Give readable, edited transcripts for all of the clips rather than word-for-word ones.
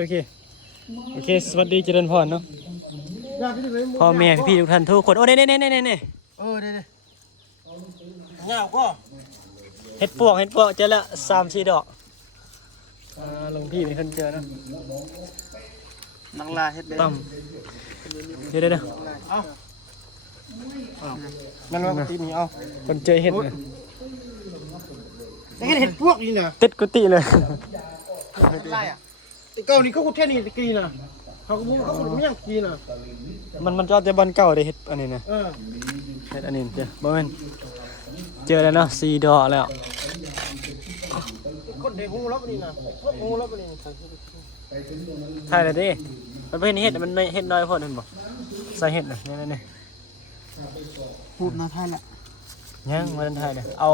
โอเคสวัสดีเจริญพรเนาะพ่อแม่พี่ทุกท่านทุกคนโอ้เน่เด้เงาก็เห็ดปวกเจอละ3-4 ดอกหลวงพี่เป็นคนเจอเนาะ นังลาเฮ็ดได้ตั้มเดี๋ยวเอานั่นว่าตีนี้เอาคนเจอเห็ดเลย แต่เห็ดพวกนี่นะ ติดกุฏิเลย ไรอ่ะไอ้เก่านี่เขาขุดแค่นี้ตะกี้นะเขาก็มุ้งเขาขุดไม่ยังกี้นะมันจอดแต่บ้านเก่าได้เห็ดอันนี้นะเห็ดอันนี้เจอบ่แม่นเจอแล้วเนาะ4 ดอกแล้วคนเด็กงูรับนี่นะพวกงูรับนี่ใช่เลยดิมันเป็นเห็ดมันเห็ดน้อยพอนั่นบ่ใส่เห็ดน่ะนี่พูดนะท่านแหละยังมันไทยเนี่ยเอา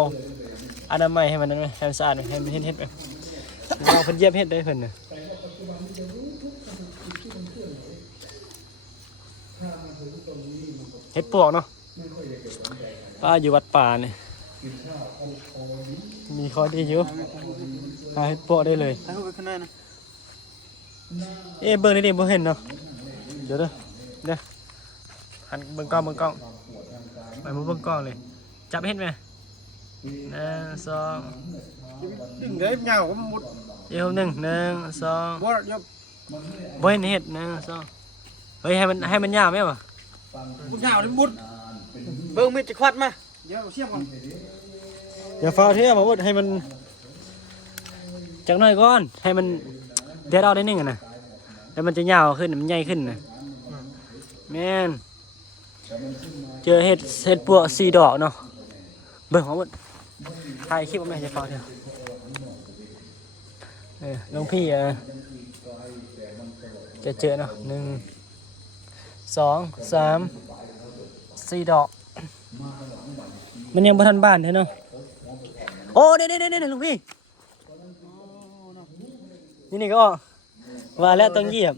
อนามัยให้มันนั่นให้มันสะอาดให้มันเห็ดแบบเราเพิ่นเย็บเห็ดได้เพิ่นน่ะเห็ดปวกเนาะป้าอยู่วัดป่าเนี่ยมีข้อดีอยู่หาเห็ดปวกได้เลยท่านพูดไปข้างหน้านะเบิ่งนี่ดิบ่เห็นเนาะเดี๋ยวหันเบิ่งกล้องไปมาเบิ่งกล้องเลยจับเห็ดไหม2 ดึงได้เงาก็มุด1 2 ว่าเยอะบ่เห็นเห็ด1 2เฮ้ยให้มันยาวไหมวะมุดเงาเลยมุดเบิ่งไม่จะควัดมาเดี๋ยวเสียบก่อนอย่าฟ้าเท่มาบดให้มันจักหน่อยก่อนให้มันเด็ดเอาได้นึงนะแล้วมันจะยาวขึ้นมันใหญ่ขึ้นนะแม่นเจอเห็ดปวก4 ดอกเนาะเบิ่งของบดถ่ายคลิปว่าแม่จะฟ้าเท่หลวงพี่จะเจอเนาะ1 2 3 4 ดอกมันยังบ่ทันบ้านเนาะโอ้เด้หลวงพี่นี่ก็ว่าแล้วต้องเหยียบ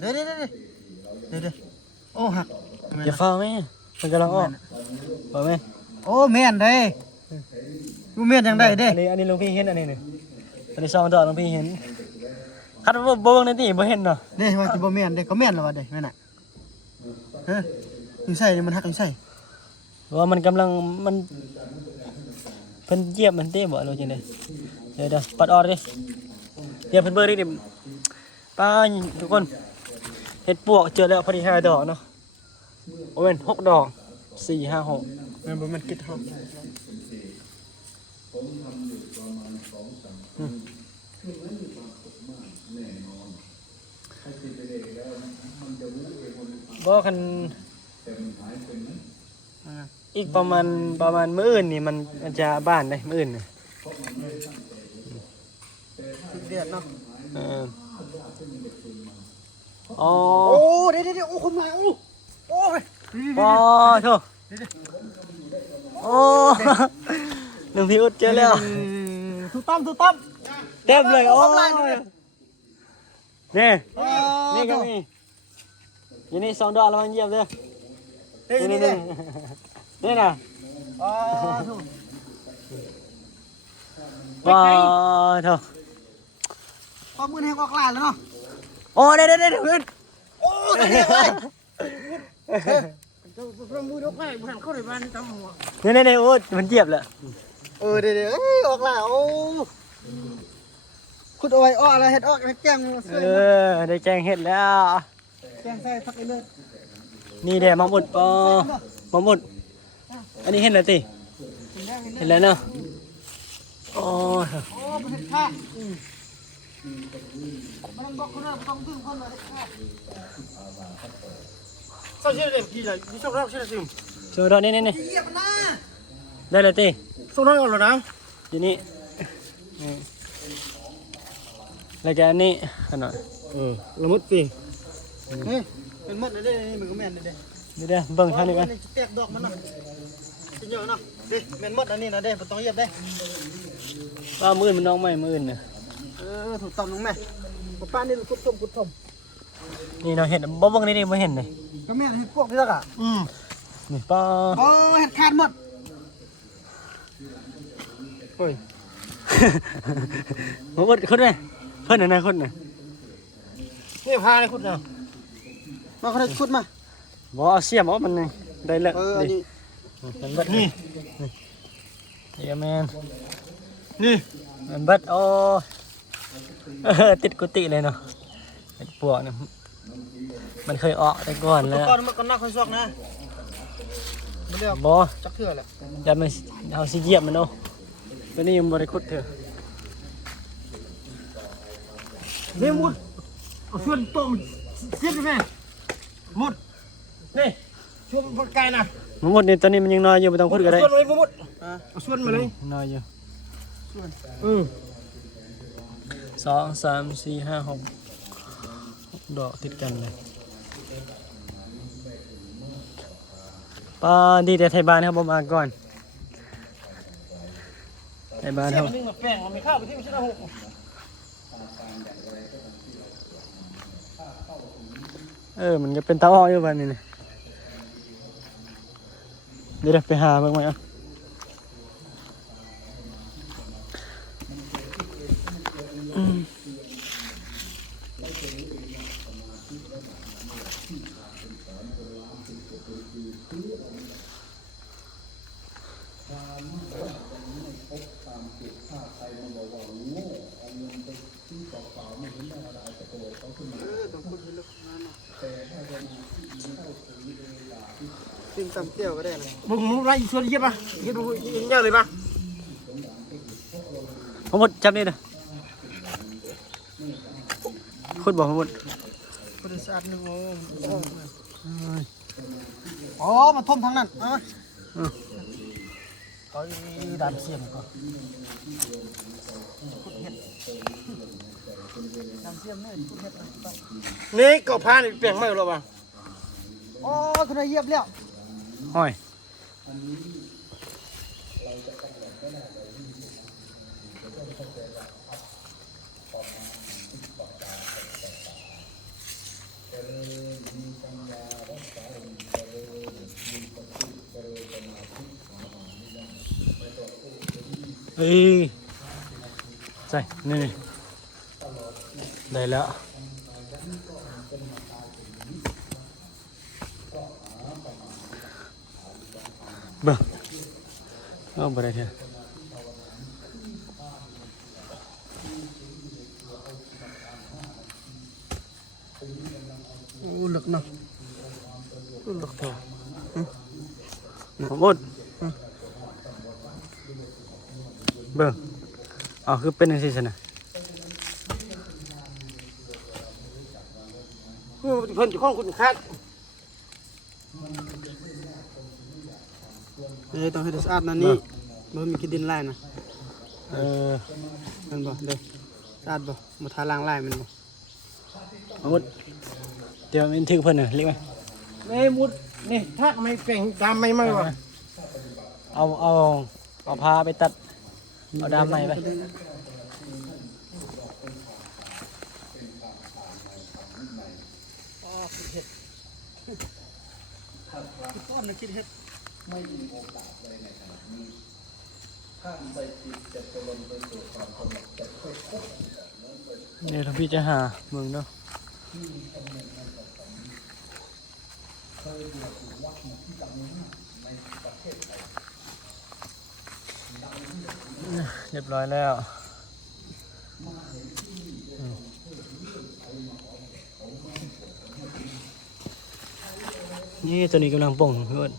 เด้โอ้หักอย่าฟ้าไหมมันกำลังออกฟ้าไหมโอ้แม่นเด้กูแม่นยังได้เด้อันนี้หลวงพี่เห็นอันนี้อันนี้2 ดอกหลวงพี่เห็นคัดบ่เบิ่งในนี่บ่เห็นเนาะเด้ว่าสิบ่แม่นเด้ก็แม่นแล้วว่าเด้แม่น่ะอยู่ใส่มันหักอยู่ใส่ว่ามันกำลังมันเพิ่นเหยียบมันเต้บ่รู้จังได๋เดี๋ยวปัดออกดิเดี๋ยวเพิ่นเบิ่งดิป้าทุกคนเห็ดปวกเจอแล้วพอดี5 ดอกเนาะโอ้ย6 ดอก4 5 6แม่นบ่มันกิดเฮาบ่คันอีกประมาณมื้ออื่นนี่มันจะบ้านได้มื้ออื่นน่ะเดือดเนาะอ๋อโอ้เดี๋ยวโอ้คนมาโอ้ยโอ้โธ่โอ้หนึ่งพี่อุดเจอแล้วถูกต้มเต็มเลยโอ้นี่ก็มีอยู่นี่2 ดอกแล้วมันเยี่ยมเลยนี่นะว้าวโธ่พอมือแห้งออกลายแล้วเนาะโอ้เดี๋ยวเพื่อนโอ้เดี๋ยวเลยจะมือยกให้บุหันเข้าในบ้านจำหัวนี่โอ้มันเจ็บแหละเดี๋ยวออกลายโอ้คุณเอาไว้อ้ออะไรเห็ดอ้อแกงได้แกงเห็ดแล้วแกงใส่ทักเลยนี่เดี๋ยวมาหมดอันนี้เห็นแล้วติเห็นแล้วเนาะโอ้เห็ดข้ามันบอกคนนั้นต้องดึงคนเลยเขาเชื่อเด็กกี่เลยมีช่องเราเชื่อสิโชว์เรานี่ได้เลยติช่องเราเอาหรอนะทีนี้รายการนี้ขนาดละมุดปีเป็นมดเลยนี่มันก็แม่นเลยนี่เด้เบิ่งท่านนี่กันแตกดอกมันเนาะกินเยอะเนาะดิแม่นมดอันนี้นะเด้ต้องเหยียบได้ว่ามื้อมันน้องใหม่มื้อน่ะถูกต้องน้องแม่ป้านี่กุดทมนี่เราเห็นบ่เบิ่งนี่บ่เห็นเลยก็แม่เห็ดพวกนี่ละกะนี่ป้าเห็ดขาดหมดโอ้ยมาหมดคนเลยเพิ่นน่ะคนน่ะ นี่พาในขุดเนาะมาเขาได้ขุดมา บ่เอาเสียมเอามันนี่ได้แล้ว อัน ดิ นี้ มันเบิดนี่เฮียแมน นี่ มันเบิดโอ้ติดกุฏิเลยเนาะไอ้ปวกเนี่ยมันเคยออกแต่ก่อนแล้ว ก่อนมันก็นักค่อยซอกนะมันเรียก บ่ จักเทื่อแหละ อย่ามันเอาสิเหยียบมันเอาตัวนี้ยังบ่ได้ขุดเถอะ นี่มุดเอาชวนต้มเสียบไหมมุดนี่ชวนมันไกลนะ มันหมดนี่ตอนนี้มันยังน้อยอยู่บ่ต้องขุดก็ได้ ชวนเลยมุดเอาชวนมาเลย น้อยอยู่ อืม 2 3 4 5 6ดอกติดกันเลยป้าดีแต่ไทยบ้านครับบ่มาก่อนไทยบ้าน เสีย เฮา บนึงมาแป้งมันมีข้าวไปที่มันชื่อหก มันก็เป็นตาอ้ออยู่บ้านนี่นะเดี๋ยวไปหาเบิ่งไหมอ่ะกินตำเตี้ยวก็ได้นะมึงรู้ไรชวนเย็บป่ะเย็บเยอะเลยป่ะ ทั้งหมดจับนี่นะขุดบ่ทั้งหมด บริษัทหนึ่งอ๋อมาท่มทางนั้นเอาเขาดันเสียมก่อนดันเสียมนี่ก็พานี่เปลี่ยนไม่หรอป่ะอ๋อคุณนายเยียบแล้ว ห้อยเอ้ยใส่นี่ได้แล้วเบิ่งเอาบ่ได้เถอะ โอ้หลึกเนาะหลึกเท่า ทั้งหมดเบิ่งเอาคือเป็นจังซี่ซั่นน่ะ เพิ่นจะข้องคุณคาดต้องให้สะอาดนั่นนี่มันมีขี้ดินไล่นะ มันบ่เด้อสะอาดบ่มาทาล้างไล่มันบ่ ทั้งหมดเดี๋ยวมันถึงเพิ่นน่ะเรียกไหม นี่มุดนี่ทักไม่เป่งตามไม่มาวะ เอาพาไปตัดเอาดามใหม่ไป ต้นนะคิดเฮ็ด เดี๋ยวถ้าพี่จะหาเมืองเนาะเรียบร้อยแล้วนี่ตัวนี้กำลังป่งพี่อ้น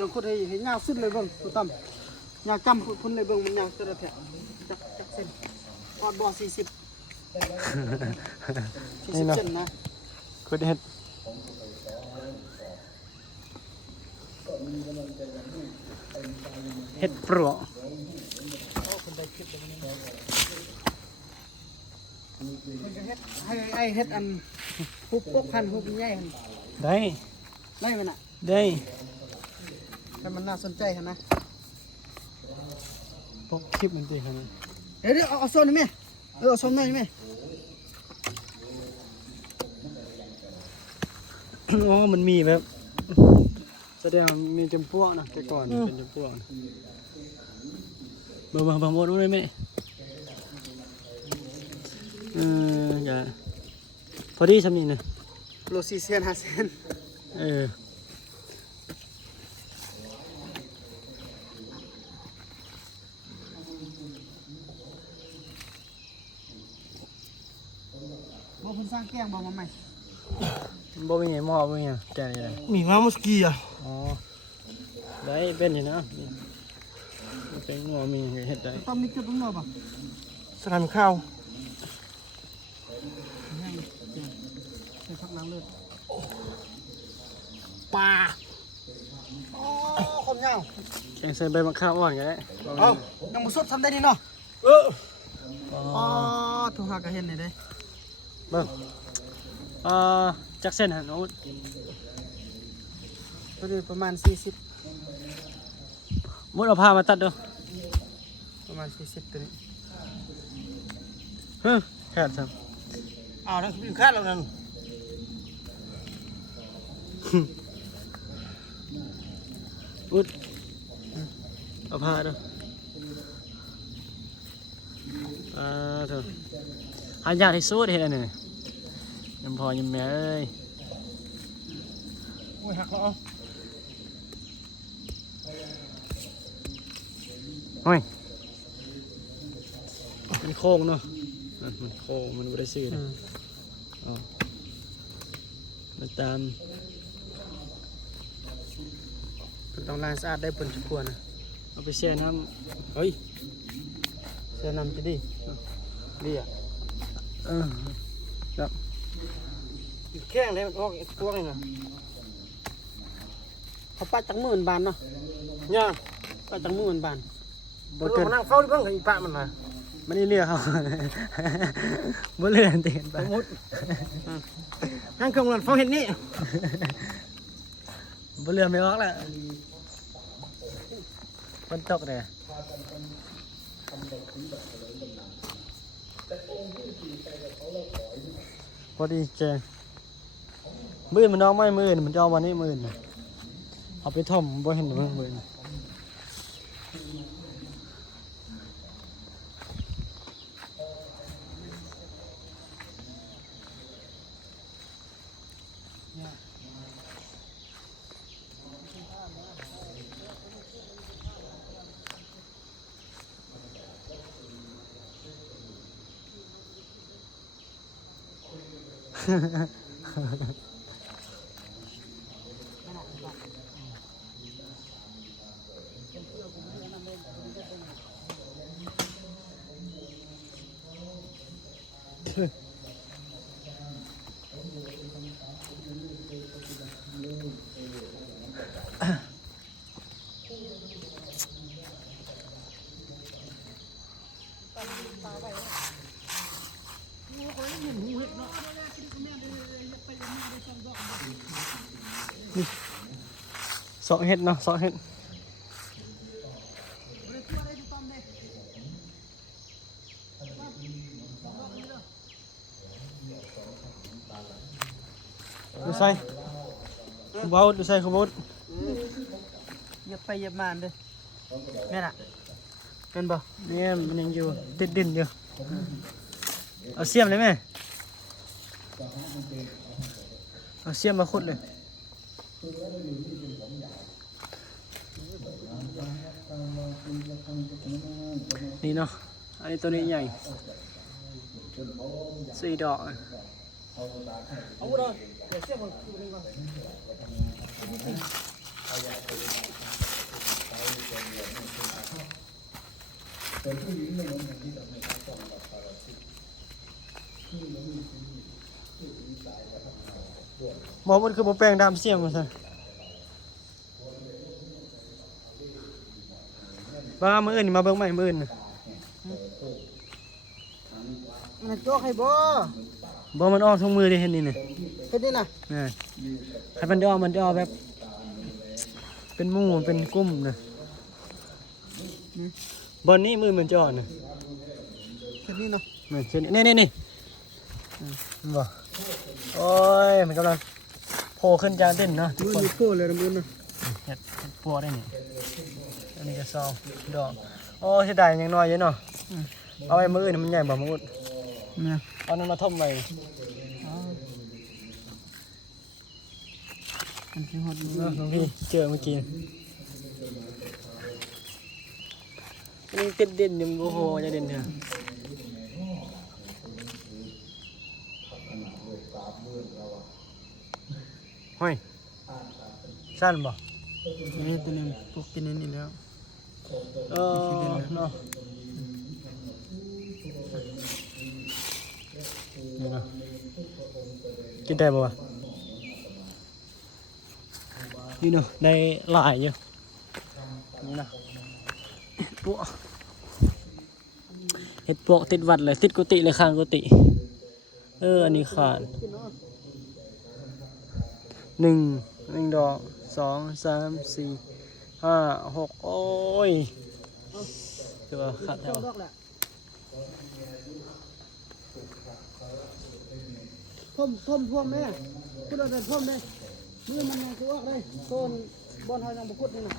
เราคุดให้ยาวสุดเลยเบิ่งตัวต่ำยาวจำพุ่นเลยเบิ่งมันยาวสุดแล้วแท้จักเส้นพอดบ่40 นี่เนาะ เส้นนะ คุดเห็ดเห็ดปลวก ให้เฮ็ดอันหุบปกพันหุบใหญ่ ได้ ได้มันน่ะ ได้ ให้มันน่าสนใจหั่นนะ พวกคลิปมันตีขนาด เดี๋ยวเอาโซนนี่แม่เอาโซนแม่นี่แม่ อ๋อมันมีแบบ แสดงมีจำพวกนะแต่ก่อนเป็นจำพวกนะเบิ่งหมดรู้ได้ไหมอย่าพอดีทำนี่นะ โล4 เซน5 เซน Ừ. บ่เพิ่นสร้างแกงบ่มาใหม่ Bố mình nhảy mò bố mình kẻ này này. มีมาเมื่อกี้อ่ะ Ồ. Đấy bên thì nữa. Cái ngò mình hết đấy. ต้องมีจุดตรงไหนบ่สนามข้าวใส่ผักน้ำเลยปลาโอ้คนยาว Anh xem bên mặt khao ổn cái đấy. เอ้ายังบ่สดทำได้นี่เนาะ Ờ. อ๋อโทรหาก็เห็นได้เด้ Vâng. Chắc sen hả nó. ตัวนี้ประมาณ40 Muốn ở pha mà tắt đâu. ประมาณ40ตัวนี้ Hừ, khẹt sao. อ้าวนั่นคือคาดแล้วนั่น Út. Ở pha đâu. Thôi. Hai nhà thì suốt thế này này. Nhầm phò nhầm mẹ ơi. โอ้ยหักแล้ว Ôi. Mình khô nó. Mình khô mình vừa đây xì này. Mình tam. ต้องล้างสะอาดได้เพิ่นทุกคนนะ Nó phải xe năm. เฮ้ยเสื้อน้ำจะดีดีอ่ะ Dạ. แข้งเลยมันออกพวกนี่นะเขาป้าจัง10,000 บาทเนาะเนี่ยป้าจัง10,000 บาท Bữa มา cân. นั่งเฝ้าดิเบิ่งให้ป้ามันน่ะ Mà đi lừa không? Bữa lừa tiền ส bà. มมุตินั่งเครื่องนั้นเฝ้าเห็นนี่ Bữa lừa mới bóc lại. Con tộc này. Có đi kè. Mưa mình đo mấy mưa mình cho vào đây mưa này. Học cái thòng bôi hình được mưa này. Sọ hết nó, sọ hết. Đu say. Không bao, đu say không bốt. เหยียบไปเหยียบมาเด้อแม่น่ะเป็นบ่ Đi em, mình nhanh vô, tít đinh vô. Ở xiêm đấy mẹ. Ở xiêm mà khôn này. Đi nó. Anh tôi đi nhảy. Suy đỏ. เอาบ่ได้เดี๋ยวเสียบ่นี่ก่อน Mỏมันคือบ่แปลงดำเสียมมาซะว่ามื้ออื่นนี่มาเบิ่งใหม่มื้ออื่นน่ะ มันโจกให้บ่ บ่มันออกทุกมือได้เห็นนี่น่ะ เฮ็ดนี่น่ะ ใครมันจะออกแบบ เป็นหมู่เป็นกลุ่มน่ะบอนนี้มือมันจะออกน่ะ เฮ็ดนี่เนาะ เหมือนเช่นนี่บ่โอ้ยมันกำลังโผล่ขึ้นจานเด่นเนาะทุก มือ คน อยู่โผล่เลยนะมือน่ะ เห็ดปัวได้นี่อันนี้ก็ซองดอกโอ้เสียดายยังน้อยอยู่เนาะเอาไว้มื้ออื่นมันใหญ่บ่มื้อเนี่ยเอานั้นมาท่มไว้ มันสิฮอด เนาะน้องพี่เจอเมื่อกี้นี่ติดเด่นอยู่โอ้โหจะเด่นเถอะห้อยสั้นบ่ นี่ตัวนึงพวกกินนี่แล้ว เนาะนี่เนาะกินได้บ่วะนี่เนาะได้หลายอยู่นี่นะปวกเห็ดปวกติดวัดเลยติดกุฏิเลยข้างกุฏิอันนี้ขาดหนึ่งดอก2 3 4 5 6โอ้ยคือว่าขาดแถวท่วมแม่คุณเอาแต่ท่วมเลยนี่มันยังสิออกเลยโซนบอนเฮายังบ่ขุดนี่น่ะ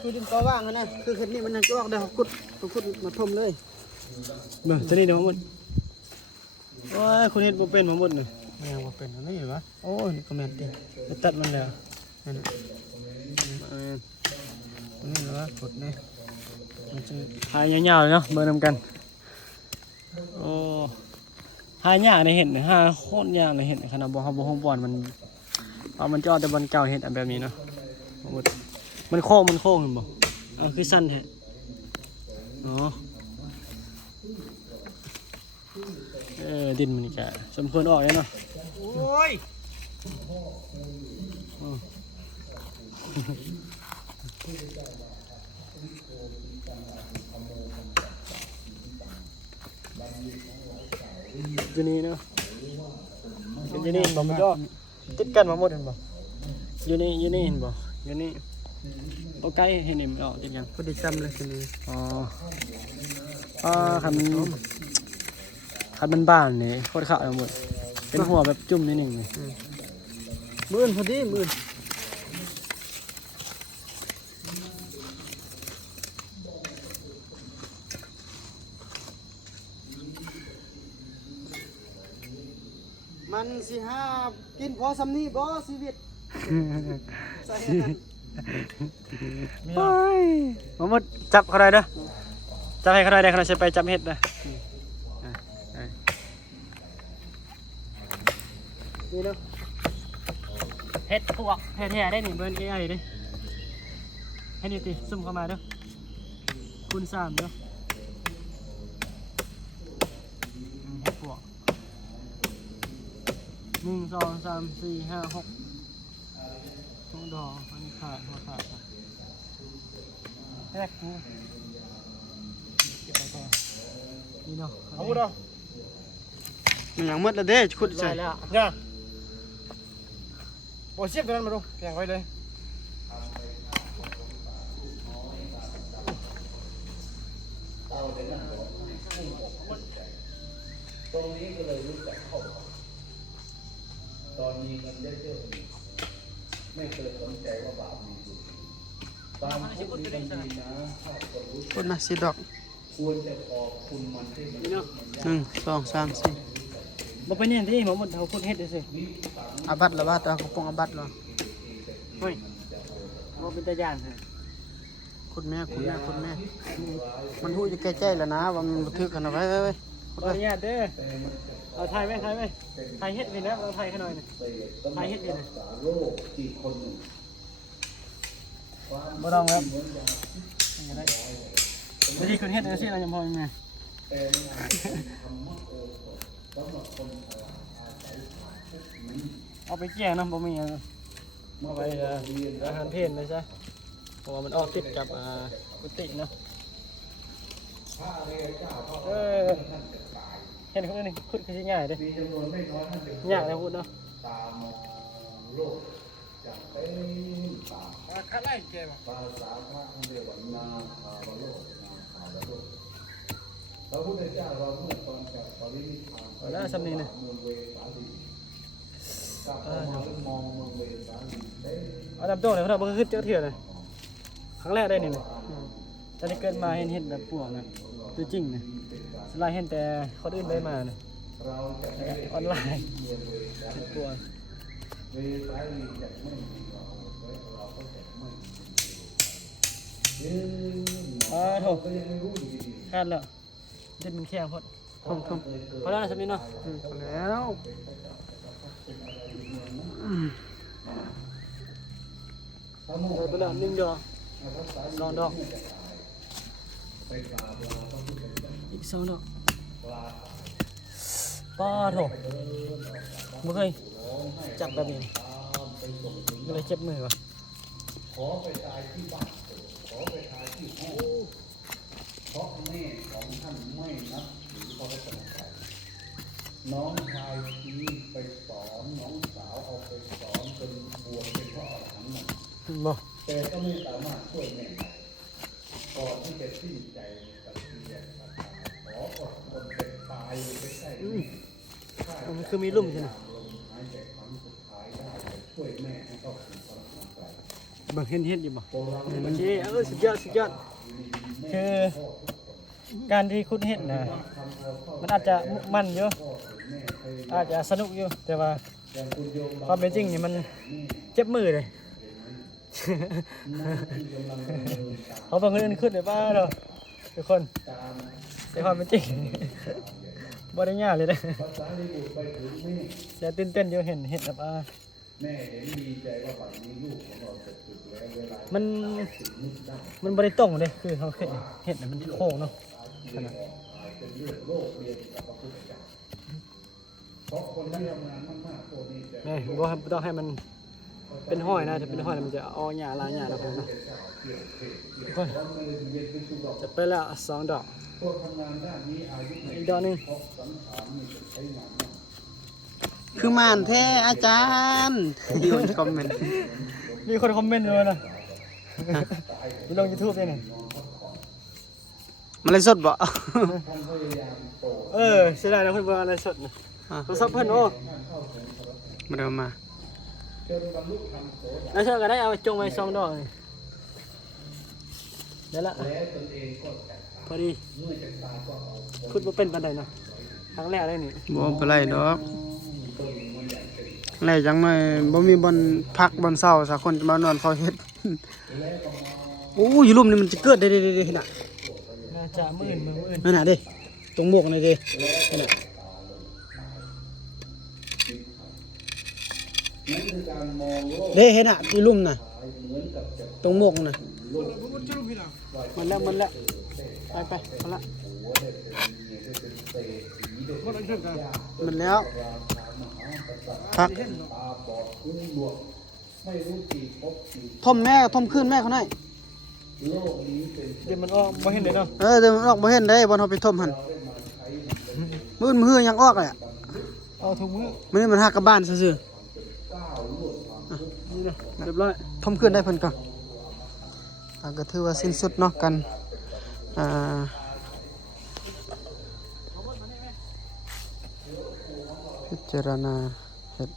คือดินก่อว่างนะคือเฮ็ดนี่มันยังสิออกได้ขุดมาท่วมเลย เบิ่งตัวนี้เดี๋ยวมาหมดว้ายคุณเฮ็ดบ่เป็นมาหมดเลย ยังบ่เป็นอันนี้วะโอ้ยนี่ก็แม่นติ ไปตัดมันแล้ว นั่นน่ะนี่เหรอขุดนี่มันจะ หายยาวๆเลยเนาะเบิ่งนำกันโอ้หายากในเห็ดเนี่ยหาโคตรยากในเห็ดขนาดบ่เฮาบ่ฮู้บ่อนมันเอามันจะเอาแต่บอนเก่าเฮ็ดอันแบบนี้เนาะหมดมันโค้งเห็นบ่คือสั้นแท้อ๋อดินมันนี่ก็สมควรออกแล้วเนาะ โอ้ย อยู่นี่เนาะอยู่นี่เห็นบ่มันก็ติดกันมาหมดเห็นบ่อยู่นี่เห็นบ่อยู่นี่โอใกล้เห็นนี่มันออกติดกัน พอดีจำเลยทีนี้ คันมันบ้านนี่โคตรขาวหมดเป็นหัวแบบจุ่มนิดนึงเลย มื้อนพอดีมื้อนมันสิหากินพอสำนี้บ่ชีวิตใส่ให้นั่น โอ้ยมาหมดจับเขาได้เด้อจับให้เขาได้เขาจะไปจับเห็ดนะนี่เนาะเห็ดพวกแท้ๆได้หนิเบิร์น AI เด้ให้นี่ติซุ่มเข้ามาเด้อคูณ3เด้อเห็ดพวก1 2 3 4 5 6ทุกดอกอันนี้ขาดหัวขาดแรกกูเก็บไปก่อนนี่เนาะ เอาบ่ดอกมันยังหมดแล้วเด้ขุดใส่ ได้แล้ว ย่าบ่เสียบตัวนั้นมาดูแกงไว้เลยตรงนี้ก็เลยรู้จักเข้าตอนนี้มันเยอะๆไม่เคยสนใจว่าบาปมีบุญตามพุทธบัญชีนะถ้าคนรู้ ขุดมา10ดอก ควรจะขอบคุณมันที่มัน นี่เนาะ 1 2 3 4 บ่เป็นอย่างที่หมอหมดเขาพูดเฮ็ดสิ อาบัดละบาดเอากระป๋องอาบัดละ เฮ้ยบ่เป็นตาย่านฮะ ขุดแม่มันหู้จะแก้ใจแล้วนะว่ามันบ่ถึกกันเอาไว้ขุด ขอ ไว้ อนุญาตเด้อเอาถ่ายไหมถ่ายเฮ็ดนี่นะเอาถ่ายให้หน่อยนะถ่ายเฮ็ดนี่นะ สาโลกที่คนหนึ่ง บ่ต้องครับวิธีคนเฮ็ดจังซี่เรายังพอยังไงเอาไปแกงเนาะบ่มีหยังเอาไปอาหารเพลเลยซะเพราะว่ามันออกติดกับกุฏิเนาะเห็นคนอื่นขุดคือสิง่ายเด้ยากเลยพูดเนาะ ตามองโลกจากเป็นตาม ข้าไล่แกบ่ ภาษาพระท่านเรียกว่านาคาวโลกนาคาวโลกพระพุทธเจ้าเราเมื่อตอนกับปรินิพพาน เอาละสำนีนะ เมืองเวสาลีกลับออกมาแล้วมอง อันดับโตเลยเพราะเราบ่เคยขึ้นเจ้าเถื่อนเลยครั้งแรกได้นี่นะตอนนี้เกิดมาเห็นแบบพวกนะตัวจริงนะสไลด์เห็นแต่คนอื่นได้มานะออนไลน์เป็นพวกโถคาดแล้วเด็ดมันแข็งพอดทุ่มพอแล้วนะสำนี้เนาะ แล้ว ได้ไปแล้ว1 ดอก2 ดอกอีก2 ดอกป้าโถบ่เคยจับแบบนี้ก็เลยเจ็บมือว่ะ ขอไปตายที่บ้านขอไปตายที่ห้องเพราะแม่ของท่านไม่นับถือพระรัตนตรัยน้องชายชี้ไปสอนน้องสาวเอาไปสอนจนบวชเป็นพระอรหันต์ บ่ แต่ก็ไม่สามารถช่วยแม่ได้ก่อนที่จะสิ้นใจกับเรียนศรัทธาขออดทนเป็นตายอยู่ใกล้ๆแม่ มันคือมีลุ่มใช่ไหม ลมหายใจครั้งสุดท้ายได้จะช่วยแม่ให้เข้าสู่พระรัตนตรัย เบิ่งเห็นอยู่บ่โอเคสุดยอดคือการที่คุณเห็นนะมันอาจจะมุกมันอยู่อาจจะสนุกอยู่แต่ว่าความเป็นจริงนี่มันเจ็บมือเลย เขาบอกเงินขึ้นเลยป้าเราทุกคนแต่ความเป็นจริง บ่ได้ยากเลยนะแต่ตื่นเต้นอยู่เห็นแบบว่า แม่เห็นดีใจว่าบัดนี้ลูกของเราจะฝึกแล้วเวลา มันบ่ได้ตรงเลยคือเขาเห็นมันโค้งเนาะขนาด เป็นเรื่องโลกเรียนกับพระพุทธเจ้าเพราะคนที่ทำงานมากๆพวกนี้จะ นี่บ่ต้องให้มันเป็นห้อยนะจะเป็นห้อยมันจะเอาหญ้าลายหญ้าแล้วผมนะทุกคนจะไปแล้ว2 ดอก พวกทำงานด้านนี้อายุไม่ อีกดอกหนึง เพราะสังขารนี่จะใช้งานมาก คือม่านแท้อาจารย์มีคนคอมเมนต์ มีคนคอมเมนต์ด้วยนะมีลง YouTube ด้วยนี่ มันเลยสดบ่ เสียดายนะเพิ่นบ่อะไรสดนะโทรศัพท์เพิ่นโอ้ มาเดิมมา แล้วเชื่อก็ได้เอาจงไว้2 ดอกนี่ได้ละพอดีพูดบ่เป็นปานใดเนาะครั้งแรกเลยนี่ บ่เป็นไรดอกไรจังหน่อยบ่มีบอนพักบอนเศร้าสักคนจะมานอนเฝ้าเฮ็ด โอ้ยลุ่มนี่มันจะเกิดได้ๆๆน่ะ น่าจะมื้ออื่น นั่นน่ะเด้ตรงหมวกนี่เด้นั่นน่ะ นั่นคือการมองโลก เด้เห็นน่ะที่ลุ่มน่ะตรงหมวกน่ะ มันแล้วไปมาละ มันแล้วพัก ตาบอดหูหนวกไม่รู้กี่พบกี่ ทมแม่ทมขึ้นแม่เขาหน่อย โลกนี้เป็น เดี๋ยวมันออกบ่เห็นเลยเนาะ เดี๋ยวมันออกบ่เห็นได้บ่เฮาไปทมหั่นมื้อมือยังออกเลยอ่ะ เอาถุงมือ มื้อนี้มันหักกับบ้านซื่อ นี่เนาะเรียบร้อย ๆทมขึ้นได้เพิ่นก็ก็ถือว่าสิ้นสุดเนาะกันพิจารณาเฮ็ด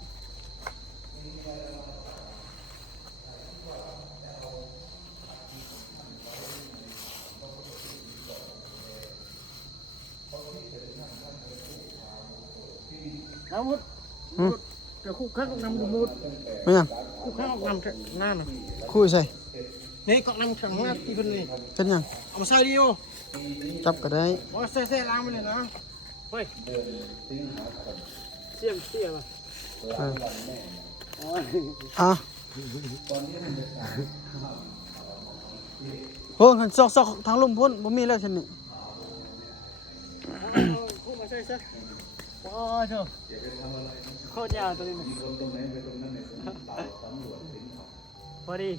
เอาหมดเดี๋ยวคู่ข้างนำดูมุด ไม่ยัง คู่ข้างนำหน้าน่ะ คุยใส่ นี่เกาะนำข้างหน้าที่เพิ่นนี่ เป็นยัง เอามาใส่ดิโอ จับก็ได้ บ่ใส่ล้างไปเลยนะเฮ้ยเสียป่ะ อ่ะโอ้หันซอกทางลมพ้นบ่มีแล้วฉันนี่ คู่มาใส่ซะโอ้ยเถอะโคตรยาวตัวนี้พอดี